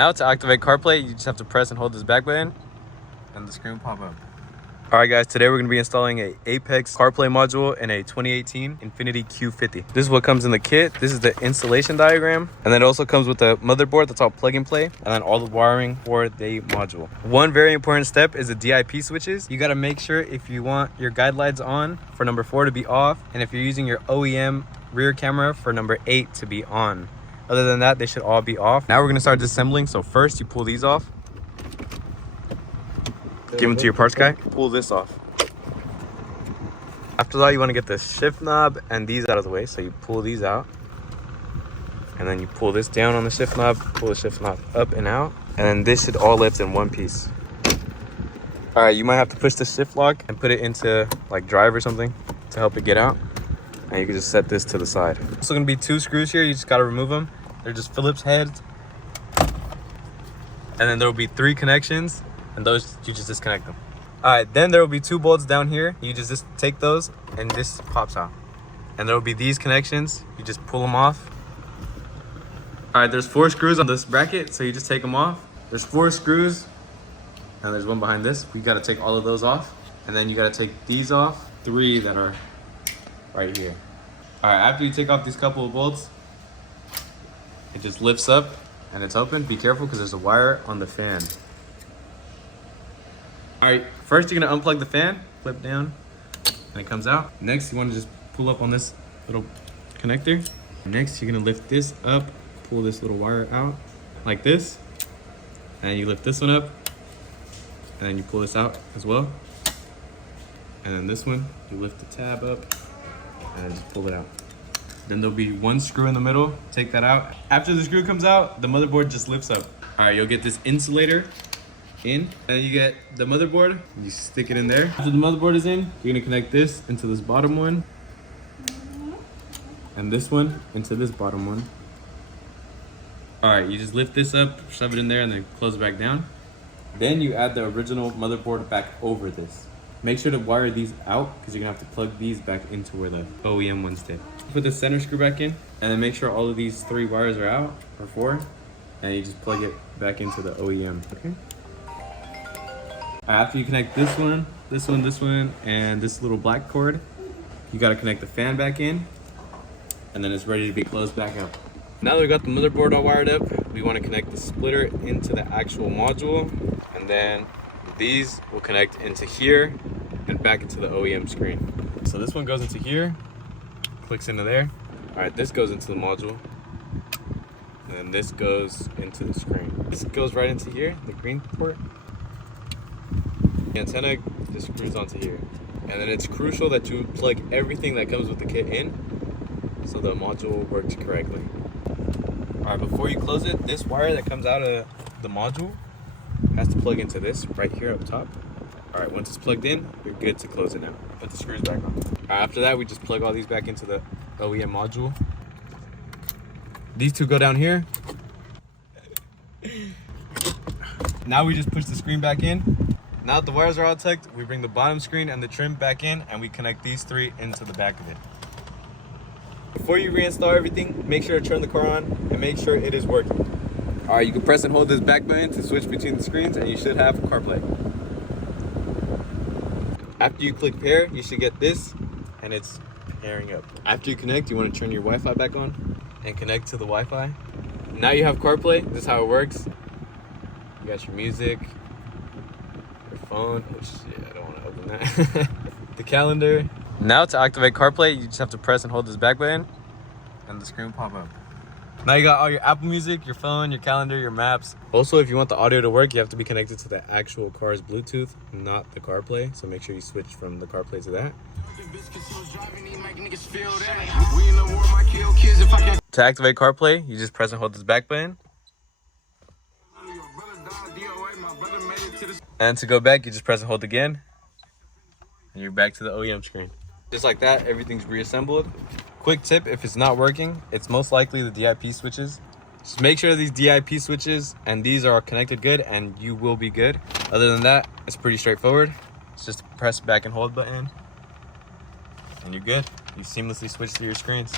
Now to activate CarPlay, you just have to press and hold this back button and the screen will pop up. Alright guys, today we're going to be installing a Apex CarPlay module in a 2018 Infiniti Q50. This is what comes in the kit. This is the installation diagram. And then it also comes with a motherboard that's all plug and play. And then all the wiring for the module. One very important step is the DIP switches. You got to make sure if you want your guide lights on for number 4 to be off. And if you're using your OEM rear camera for number 8 to be on. Other than that, they should all be off. Now we're going to start disassembling. So first you pull these off. Give them to your parts guy. Pull this off. After that, you want to get the shift knob and these out of the way. So you pull these out. And then you pull this down on the shift knob. Pull the shift knob up and out. And then this should all lift in one piece. Alright, you might have to push the shift lock and put it into like drive or something to help it get out. And you can just set this to the side. There's going to be 2 screws here. You just got to remove them. They're just Phillips heads. And then there will be 3 connections. And those, you just disconnect them. All right, then there will be 2 bolts down here. You just take those and this pops out. And there will be these connections. You just pull them off. All right, there's 4 screws on this bracket, so you just take them off. There's 4 screws, and there's one behind this. We gotta take all of those off. And then you gotta take these off, 3 that are right here. All right, after you take off these couple of bolts, it just lifts up and it's open. Be careful because there's a wire on the fan. All right, first you're gonna unplug the fan, flip down, and it comes out. Next, you wanna just pull up on this little connector. Next, you're gonna lift this up, pull this little wire out like this, and you lift this one up, and then you pull this out as well. And then this one, you lift the tab up, and then just pull it out. Then there'll be 1 screw in the middle, take that out. After the screw comes out, the motherboard just lifts up. All right, you'll get this insulator in, and you get the motherboard, you stick it in there. After the motherboard is in, you're gonna connect this into this bottom one, and this one into this bottom one. All right, you just lift this up, shove it in there, and then close it back down. Then you add the original motherboard back over this. Make sure to wire these out, because you're gonna have to plug these back into where the OEM ones did. Put the center screw back in, and then make sure all of these 3 wires are out, or 4, and you just plug it back into the OEM, okay? After you connect this one, and this little black cord, you gotta connect the fan back in, and then it's ready to be closed back up. Now that we got the motherboard all wired up, we wanna connect the splitter into the actual module, and then these will connect into here and back into the OEM screen. So this one goes into here, clicks into there. All right, this goes into the module, and then this goes into the screen. This goes right into here, the green port. The antenna just screws onto here. And then it's crucial that you plug everything that comes with the kit in so the module works correctly. All right, before you close it, this wire that comes out of the module has to plug into this right here up top. All right, once it's plugged in, you're good to close it now. Put the screws back on. All right, after that, we just plug all these back into the OEM module. These 2 go down here. Now we just push the screen back in. Now that the wires are all tucked, we bring the bottom screen and the trim back in, and we connect these 3 into the back of it. Before you reinstall everything, make sure to turn the car on and make sure it is working. All right, you can press and hold this back button to switch between the screens, and you should have CarPlay. After you click pair, you should get this, and it's pairing up. After you connect, you want to turn your Wi-Fi back on and connect to the Wi-Fi. Now you have CarPlay. This is how it works. You got your music, phone, which yeah, I don't want to open that. The calendar. Now to activate CarPlay, you just have to press and hold this back button and the screen will pop up. Now you got all your Apple Music, your phone, your calendar, your maps. Also, if you want the audio to work, you have to be connected to the actual car's Bluetooth, not the CarPlay. So make sure you switch from the CarPlay to that. To activate CarPlay, you just press and hold this back button. And to go back, you just press and hold again. And you're back to the OEM screen. Just like that, everything's reassembled. Quick tip, if it's not working, it's most likely the DIP switches. Just make sure these DIP switches and these are connected good and you will be good. Other than that, it's pretty straightforward. It's just press back and hold button and you're good. You seamlessly switch to your screens.